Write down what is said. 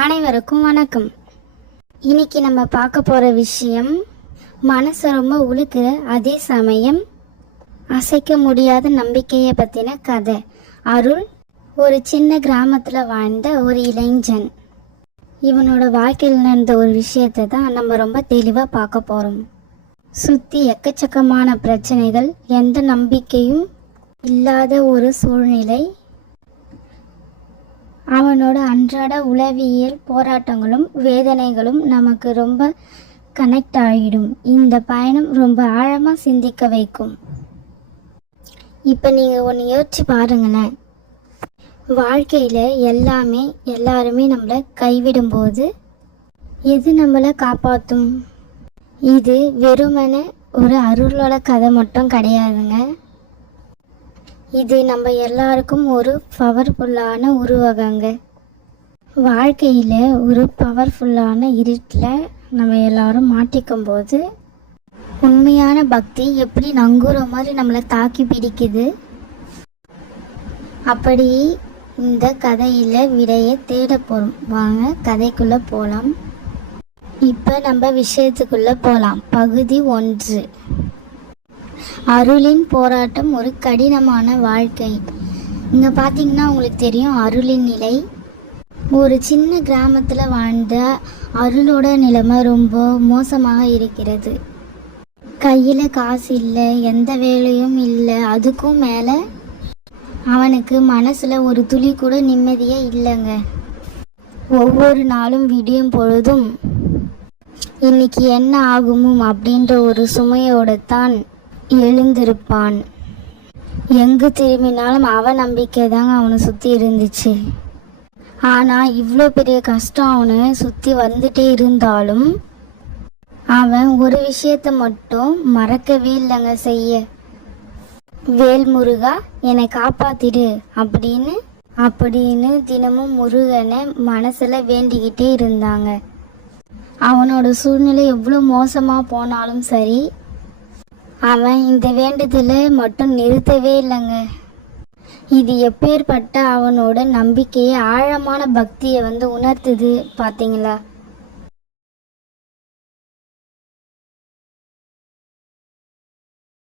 அனைவருக்கும் வணக்கம். இன்னைக்கு நம்ம பார்க்க போகிற விஷயம் மனசை ரொம்ப உழுக்கிற அதே சமயம் அசைக்க முடியாத நம்பிக்கையை பற்றின கதை. அருள் ஒரு சின்ன கிராமத்தில் வாழ்ந்த ஒரு இளைஞன். இவனோட வாழ்க்கையில் நடந்த ஒரு விஷயத்தை தான் நம்ம ரொம்ப தெளிவாக பார்க்க போகிறோம். சுற்றி எக்கச்சக்கமான பிரச்சனைகள், எந்த நம்பிக்கையும் இல்லாத ஒரு சூழ்நிலை. அவனோட அன்றாட உளவியல் போராட்டங்களும் வேதனைகளும் நமக்கு ரொம்ப கனெக்ட் ஆகிடும். இந்த பயணம் ரொம்ப ஆழமாக சிந்திக்க வைக்கும். இப்போ நீங்கள் ஒன்று யோசிச்சு பாருங்களேன். வாழ்க்கையில் எல்லாருமே நம்மளை கைவிடும்போது எது நம்மளை காப்பாற்றும்? இது வெறுமனே ஒரு அருளோட கதை மட்டும் கிடையாதுங்க. இது நம்ம எல்லாருக்கும் ஒரு பவர்ஃபுல்லான உருவகங்க. வாழ்க்கையில் ஒரு பவர்ஃபுல்லான இருட்டில் நம்ம எல்லாரும் மாட்டிக்கும் போது உண்மையான பக்தி எப்படி நங்கூர மாதிரி நம்மளை தாக்கி பிடிக்குது. அப்படி இந்த கதையில் விடையை தேட போகிறோம். வாங்க கதைக்குள்ளே போகலாம். இப்போ நம்ம விஷயத்துக்குள்ளே போகலாம். பகுதி 1. அருளின் போராட்டம், ஒரு கடினமான வாழ்க்கை. இங்கே பார்த்தீங்கன்னா உங்களுக்கு தெரியும் அருளின் நிலை. ஒரு சின்ன கிராமத்தில் வாழ்ந்த அருளோட நிலைமை ரொம்ப மோசமாக இருக்கிறது. கையில் காசு இல்லை, எந்த வேலையும் இல்லை. அதுக்கும் மேலே அவனுக்கு மனசில் ஒரு துளி கூட நிம்மதியே இல்லைங்க. ஒவ்வொரு நாளும் விடியும் பொழுதும் இன்னைக்கு என்ன ஆகுமோ அப்படின்ற ஒரு சுமையோடு தான் எழுந்திருப்பான். எங்கு திரும்பினாலும் அவன் நம்பிக்கை தாங்க அவனை சுற்றி இருந்துச்சு. ஆனால் இவ்வளோ பெரிய கஷ்டம் அவனை சுற்றி வந்துட்டே இருந்தாலும் அவன் ஒரு விஷயத்தை மட்டும் மறக்கவே இல்லைங்க செய்ய. வேல்முருகா என்னை காப்பாத்திடு அப்படின்னு தினமும் முருகனை மனசில் வேண்டிக்கிட்டே இருந்தாங்க. அவனோட சூழ்நிலை எவ்வளோ மோசமாக போனாலும் சரி, அவன் இந்த வேண்டுதலை மட்டும் நிறுத்தவே இல்லைங்க. இது எப்பேற்பட்ட அவனோட நம்பிக்கையை, ஆழமான பக்தியை உணர்த்துது பார்த்தீங்களா?